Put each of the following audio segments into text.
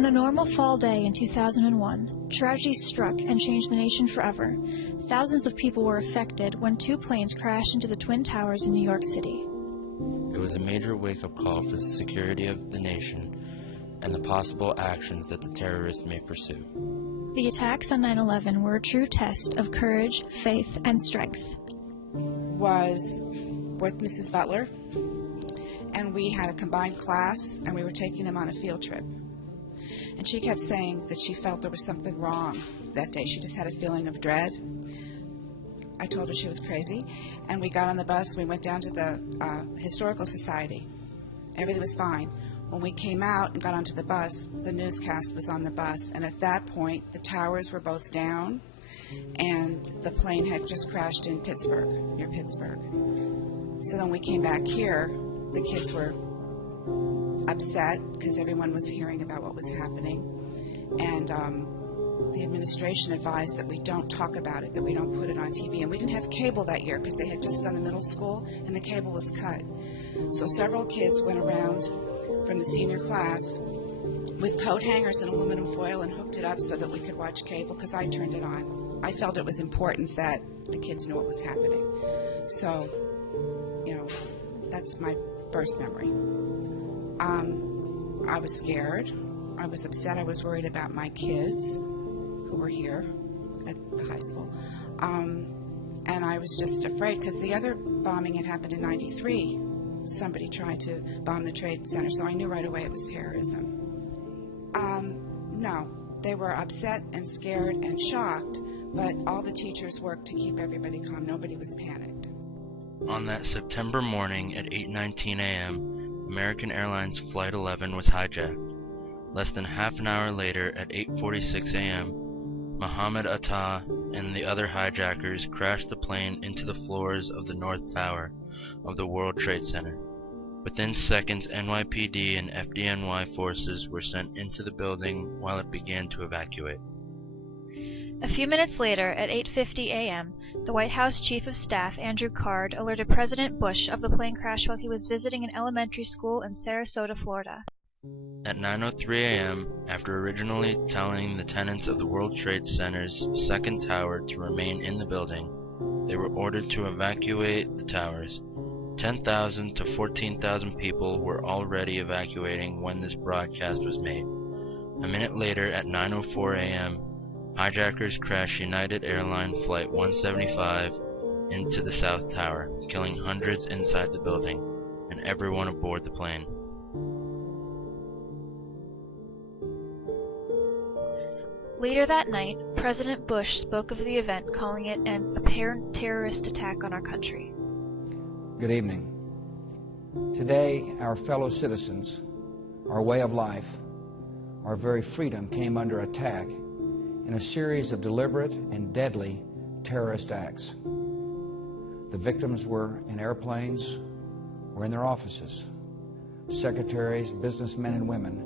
On a normal fall day in 2001, tragedy struck and changed the nation forever. Thousands of people were affected when two planes crashed into the Twin Towers in New York City. It was a major wake-up call for the security of the nation and the possible actions that the terrorists may pursue. The attacks on 9/11 were a true test of courage, faith, and strength. Was with Mrs. Butler, and we had a combined class, and we were taking them on a field trip. And she kept saying that she felt there was something wrong that day. She just had a feeling of dread. I told her she was crazy, and we got on the bus. We went down to the Historical Society. Everything was fine. When we came out and got onto the bus, the newscast was on the bus, and at that point, the towers were both down, and the plane had just crashed in Pittsburgh, near Pittsburgh. So then we came back here. The kids were upset because everyone was hearing about what was happening, and the administration advised that we don't talk about it, that we don't put it on TV. And we didn't have cable that year because they had just done the middle school and the cable was cut. So several kids went around from the senior class with coat hangers and aluminum foil and hooked it up so that we could watch cable, because I turned it on. I felt it was important that the kids knew what was happening. So, that's my first memory. I was scared. I was upset. I was worried about my kids who were here at the high school. And I was just afraid because the other bombing had happened in '93. Somebody tried to bomb the Trade Center, so I knew right away it was terrorism. No, they were upset and scared and shocked, but all the teachers worked to keep everybody calm. Nobody was panicked. On that September morning at 8:19 a.m., American Airlines Flight 11 was hijacked. Less than half an hour later, at 8:46 a.m., Mohammed Atta and the other hijackers crashed the plane into the floors of the North Tower of the World Trade Center. Within seconds, NYPD and FDNY forces were sent into the building while it began to evacuate. A few minutes later, at 8:50 a.m., the White House Chief of Staff, Andrew Card, alerted President Bush of the plane crash while he was visiting an elementary school in Sarasota, Florida. At 9:03 a.m., after originally telling the tenants of the World Trade Center's second tower to remain in the building, they were ordered to evacuate the towers. 10,000 to 14,000 people were already evacuating when this broadcast was made. A minute later, at 9:04 a.m., hijackers crashed United Airlines Flight 175 into the South Tower, killing hundreds inside the building and everyone aboard the plane. Later that night, President Bush spoke of the event, calling it an apparent terrorist attack on our country. Good evening. Today, our fellow citizens, our way of life, our very freedom came under attack in a series of deliberate and deadly terrorist acts. The victims were in airplanes or in their offices, secretaries, businessmen and women,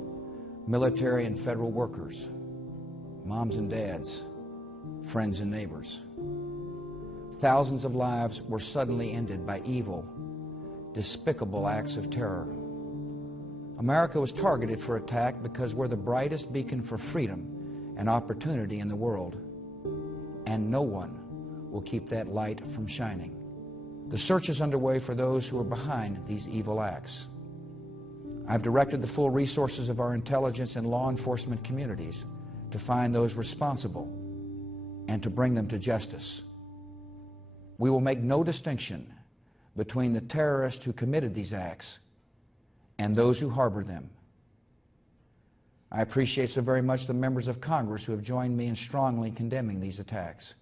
military and federal workers, moms and dads, friends and neighbors. Thousands of lives were suddenly ended by evil, despicable acts of terror. America was targeted for attack because we're the brightest beacon for freedom and opportunity in the world, and no one will keep that light from shining. The search is underway for those who are behind these evil acts. I've directed the full resources of our intelligence and law enforcement communities to find those responsible and to bring them to justice. We will make no distinction between the terrorists who committed these acts and those who harbor them. I appreciate so very much the members of Congress who have joined me in strongly condemning these attacks.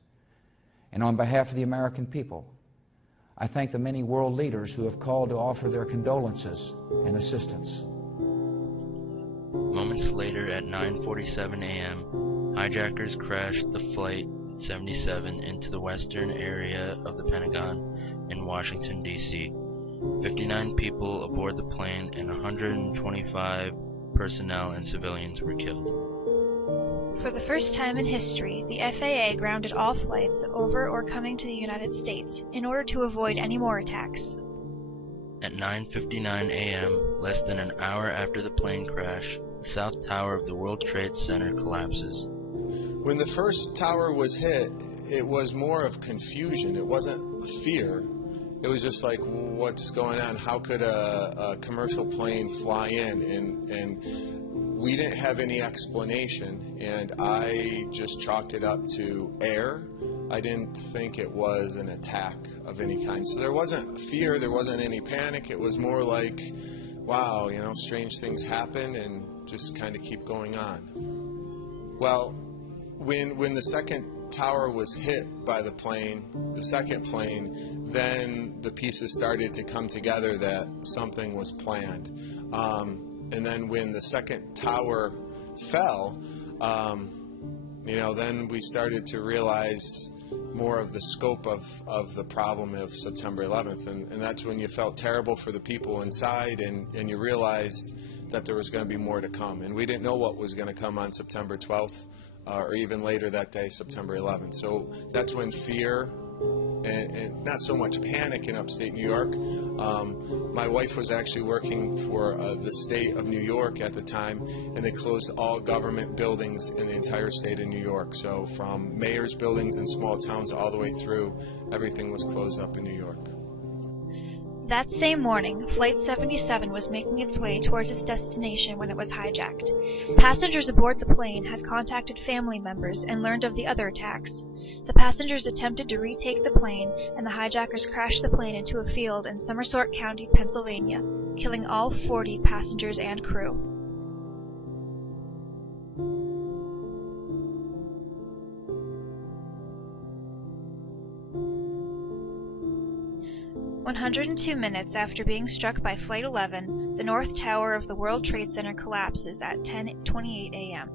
And on behalf of the American people, I thank the many world leaders who have called to offer their condolences and assistance. Moments later, at 9:47 a.m., hijackers crashed the Flight 77 into the western area of the Pentagon in Washington, D.C. 59 people aboard the plane and 125 personnel and civilians were killed. For the first time in history, the FAA grounded all flights over or coming to the United States in order to avoid any more attacks. At 9:59 a.m., less than an hour after the plane crash, the South Tower of the World Trade Center collapses. When the first tower was hit, it was more of confusion. It wasn't fear. It was just like, what's going on? How could a commercial plane fly in? And we didn't have any explanation, and I just chalked it up to air. I didn't think it was an attack of any kind. So there wasn't fear, there wasn't any panic. It was more like, wow, you know, strange things happen, and just kind of keep going on. Well, when the second tower was hit by the plane, the second plane, then the pieces started to come together that something was planned. And then when the second tower fell, you know, then we started to realize more of the scope of the problem of September 11th. And that's when you felt terrible for the people inside, and you realized that there was going to be more to come. And we didn't know what was going to come on September 12th. Or even later that day, September 11th. So that's when fear and not so much panic in upstate New York. My wife was actually working for the state of New York at the time, and they closed all government buildings in the entire state of New York. So from mayor's buildings in small towns all the way through, everything was closed up in New York. That same morning, Flight 77 was making its way towards its destination when it was hijacked. Passengers aboard the plane had contacted family members and learned of the other attacks. The passengers attempted to retake the plane, and the hijackers crashed the plane into a field in Somerset County, Pennsylvania, killing all 40 passengers and crew. "102 minutes after being struck by Flight 11, the North Tower of the World Trade Center collapses at 10:28 a.m.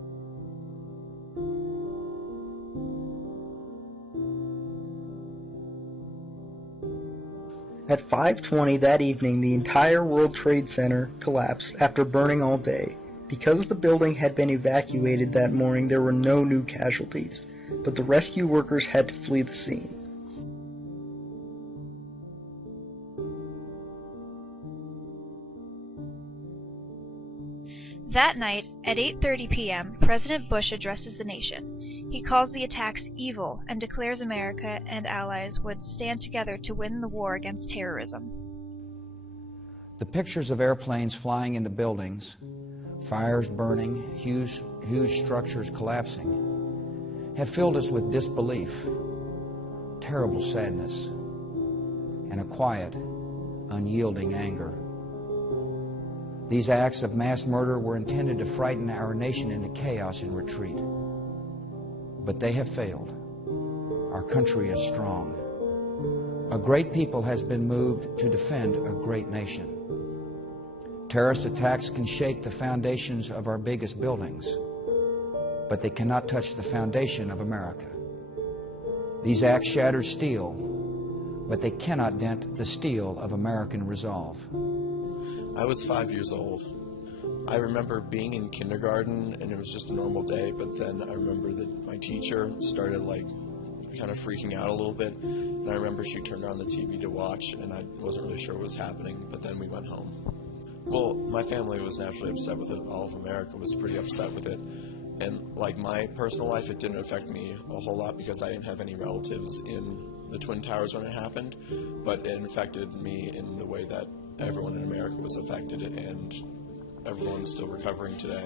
At 5:20 that evening, the entire World Trade Center collapsed after burning all day. Because the building had been evacuated that morning, there were no new casualties, but the rescue workers had to flee the scene. That night, at 8:30 p.m., President Bush addresses the nation. He calls the attacks evil and declares America and allies would stand together to win the war against terrorism. The pictures of airplanes flying into buildings, fires burning, huge structures collapsing, have filled us with disbelief, terrible sadness, and a quiet, unyielding anger. These acts of mass murder were intended to frighten our nation into chaos and retreat. But they have failed. Our country is strong. A great people has been moved to defend a great nation. Terrorist attacks can shake the foundations of our biggest buildings, but they cannot touch the foundation of America. These acts shatter steel, but they cannot dent the steel of American resolve. I was 5 years old. I remember being in kindergarten, and it was just a normal day, but then I remember that my teacher started kind of freaking out a little bit, and I remember she turned on the TV to watch, and I wasn't really sure what was happening, but then we went home. Well, my family was naturally upset with it. All of America was pretty upset with it, and like my personal life, it didn't affect me a whole lot because I didn't have any relatives in the Twin Towers when it happened, but it affected me in the way that everyone in America was affected, and everyone's still recovering today.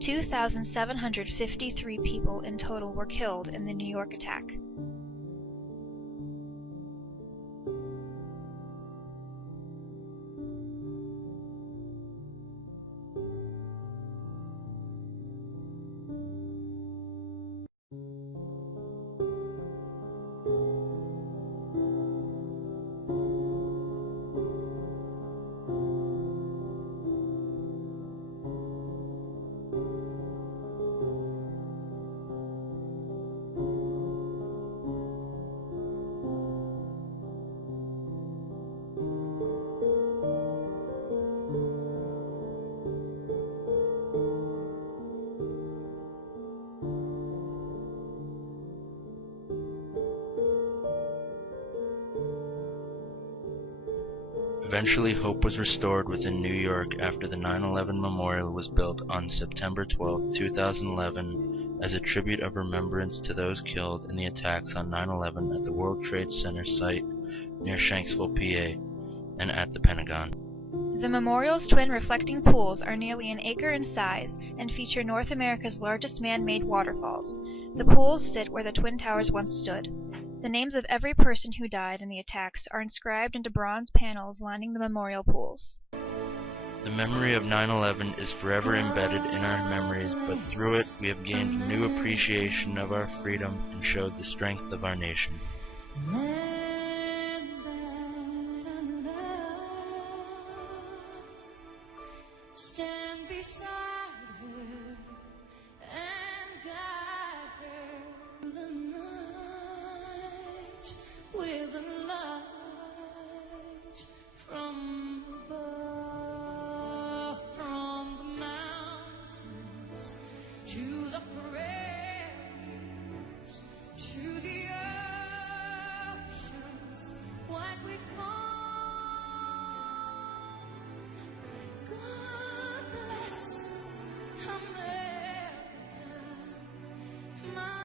2,753 people in total were killed in the New York attack. Eventually, hope was restored within New York after the 9/11 Memorial was built on September 12, 2011, as a tribute of remembrance to those killed in the attacks on 9/11 at the World Trade Center site near Shanksville, PA, and at the Pentagon. The memorial's twin reflecting pools are nearly an acre in size and feature North America's largest man-made waterfalls. The pools sit where the Twin Towers once stood. The names of every person who died in the attacks are inscribed into bronze panels lining the memorial pools. The memory of 9/11 is forever embedded in our memories, but through it we have gained a new appreciation of our freedom and showed the strength of our nation.